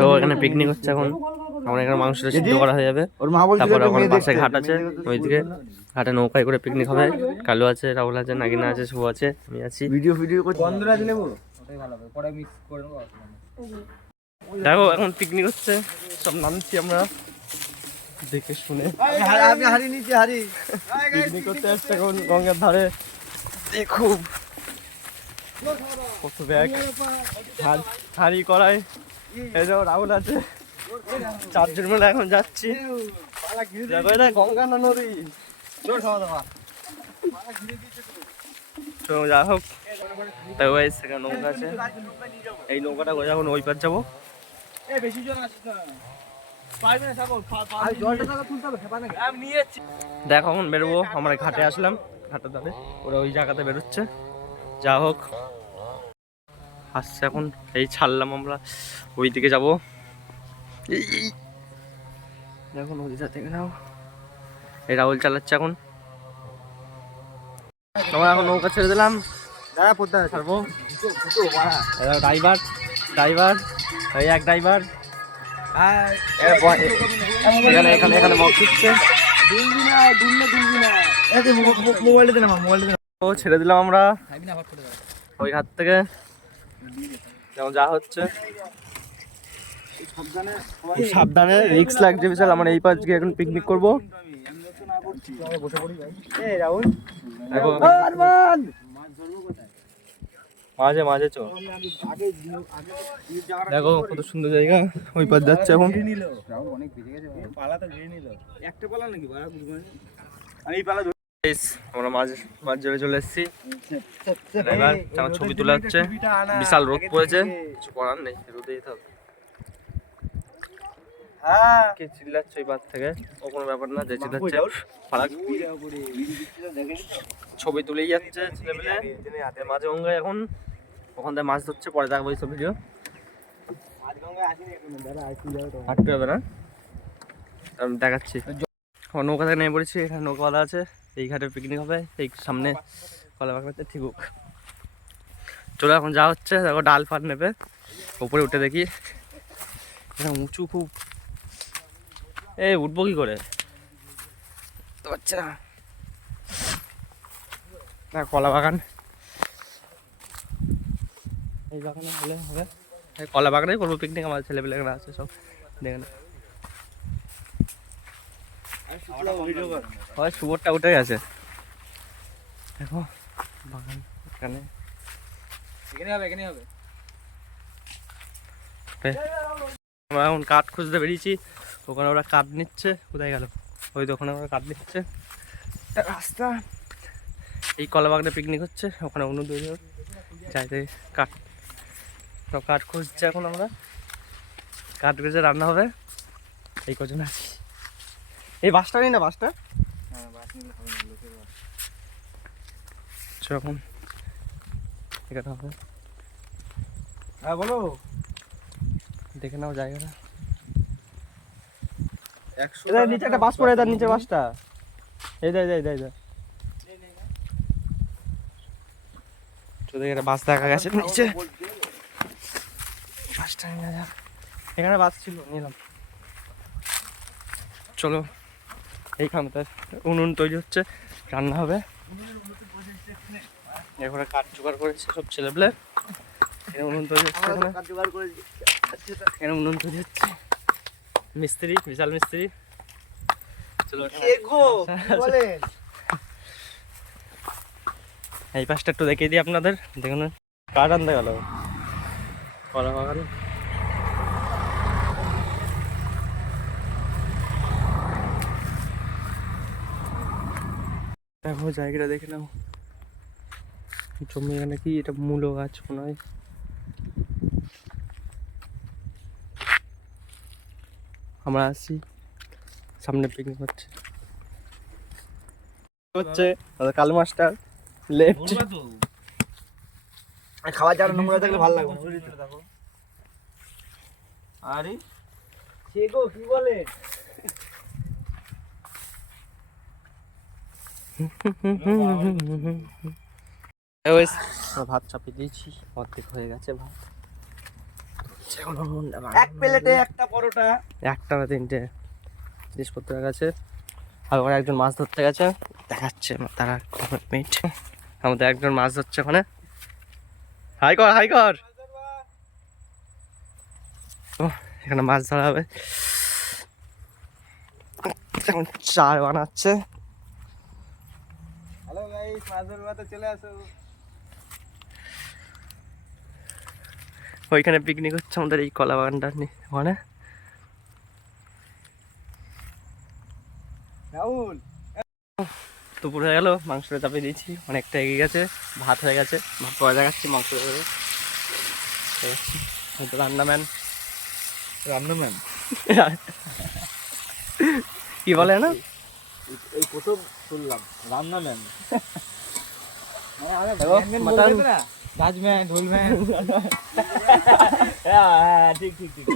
তো এখানে পিকনিক হচ্ছে এখন। আমরা এখানে মাংসটা সিদ্ধ করা হয়ে যাবে, তারপর ওখানে পাশে ঘাট আছে, ওইদিকে ঘাটে নৌকায় করে পিকনিক হবে। কালু আছে, রাহুল আছে, নাগিনা আছে, শুভ আছে, আমি আছি। দেখো এখন পিকনিক হচ্ছে, সব নামছি আমরা দেখে শুনে। পিকনিক করতে আসছে এখন গঙ্গার ধারে। দেখো কত ব্যাগ, হাঁড়ি কড়াই। এই যাও রাহুল আছে, 4 জন মিলে এখন যাচ্ছি। দেখো এটা গঙ্গা না নদী। তো যা হোক, দেখো সেখানে নৌকা আছে, এই নৌকাটা করে এখন ওই পার যাবো। দেখো এখন বেরোবো, আমরা ঘাটে আসলাম, ঘাটে ধারে ওরা ওই জায়গাতে বেরোচ্ছে। যা হোক আসছে এখন, এই ছাড়লাম আমরা, ওই দিকে যাবো। দেখো নদীটা থেকে নাও, এই রাহুল চালাচ্ছে এখন। আমরা এখন নৌকা ছেড়ে দিলাম, ছাড়বো। ড্রাইভার ড্রাইভার এই এক ড্রাইভার এখানে এখানে এখানে বক্স দিচ্ছে। ও ছেড়ে দিলাম আমরা ওই ঘাট থেকে। যেমন যা হচ্ছে সাবধানে, রিস্ক লাগছে বিশাল। আমরা এই পাশ গিয়ে এখন পিকনিক করবো। মাঝে মাঝে চো, দেখো কত সুন্দর জায়গা, ওই পাশ যাচ্ছে এখন। আমরা মাছ ধরে চলে এসেছি, এবার ছবি তোলা হচ্ছে। বিশাল রোদ পড়েছে, কিছু করার নেই, রোদে যেতে হবে। কে চিল্লাচ্ছে ওই পার থেকে? ও কোনো ব্যাপার না, যে চিল্লাচ্ছে ছবি তুলেই যাচ্ছে ছেলেমেলে মাঝে গঙ্গায় এখন। ওখান থেকে মাছ ধরছে, পরে দেখবো এইসব ভিডিও। হাঁটতে হবে না, আমি দেখাচ্ছি। নৌকা থেকে নেমে পড়েছি, এখানে নৌকাওয়ালা আছে, এই ঘাটে পিকনিক হবে, এই সামনে কলা বাগাতে ঠিক হোক। চলো এখন যা হচ্ছে, দেখো ডাল ফাট নেবে, উপরে উঠে দেখি। এখানে উঁচু খুব, এই উঠবো কি করে তো পারছে না। কলা বাগান, এই বাগানে হলে হবে, কলা বাগানে করবো পিকনিক। আমার ছেলেপেলে এখানে আছে সব, দেখে না হয় শুয়োরটা উঠে গেছে। দেখো বাগান এখানে, আমরা এখন কাঠ খুঁজতে বেরিয়েছি, ওখানে ওরা কাঠ নিচ্ছে। কোথায় গেল? ওই দোকানে ওরা কাঠ নিচ্ছে। রাস্তা, এই কলা বাগানে পিকনিক হচ্ছে, ওখানে অনুদ চাইতে কাঠ, সব কাঠ খুঁজছে এখন। আমরা কাঠ খুঁজে রান্না হবে, এই কজন আছি। এই বাসটা নেই না, বাসটা এখন এখানে হবে। হ্যাঁ বলো, দেখে নাও জায়গাটা। নিচে একটা বাস পড়ে, তার নিচে বাসটা এই একটা বাস দেখা গেছে নিচে। বাসটা নিয়ে যাক, এখানে বাস ছিল, নিলাম। চলো এইখানটা উনুন তৈরি হচ্ছে, রান্না হবে। এখানে কাঠ জোগাড় করেছে সব ছেলেপেলে, উনুন তৈরি হচ্ছে। এখানে উনুন তৈরি হচ্ছে, মিস্ত্রি, বিশাল মিস্ত্রি। চলো এই পাশটা একটু দেখিয়ে দিই আপনাদের। দেখুন কাঠ আনতে গেল কলা বাগান। দেখো জায়গাটা দেখে নাও, জমি এখানে কি এটা মূলো গাছ মনে হয়। আমরা আসছি, সামনে পিকনিক হচ্ছে কালু মাস্টার লেফট। খাওয়ার জায়গা নোংরা থাকলে ভালো লাগবে। আরে সে গো কি বলে, ভাত চাপিয়ে দিয়েছি, অর্ধেক হয়ে গেছে ভাত। এক প্লেটে একটা পরোটা। একটা বা তিনটে জিনিসপত্র গেছে। আর ওরা একজন মাছ ধরতে গেছে, দেখাচ্ছে তারা মিট। আমাদের একজন মাছ ধরছে ওখানে। হাই কর, হাই কর। এখানে মাছ ধরা হবে, এখন চার বানাচ্ছে। হ্যালো গাইস, মাছ ধরতে চলে আসো। ওইখানে পিকনিক হচ্ছে আমাদের এই কলা বাগানটা ওখানে। রাহুল, দুপুর হয়ে গেল, মাংসটা চাপিয়ে দিয়েছি, অনেকটা এগিয়ে গেছে। ভাত হয়ে গেছে, ভাত পাওয়া দেখাচ্ছি, মাংস রান্নাম্যান। রান্নাম্যান কি বলে না, এই প্রথম শুনলাম রান্নাম্যান। রাজম্যান, ঢোলম্যান। ঠিক ঠিক ঠিক।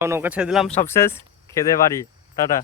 নৌকা ছেড়ে দিলাম, সব শেষ, খেতে বাড়ি, টাটা।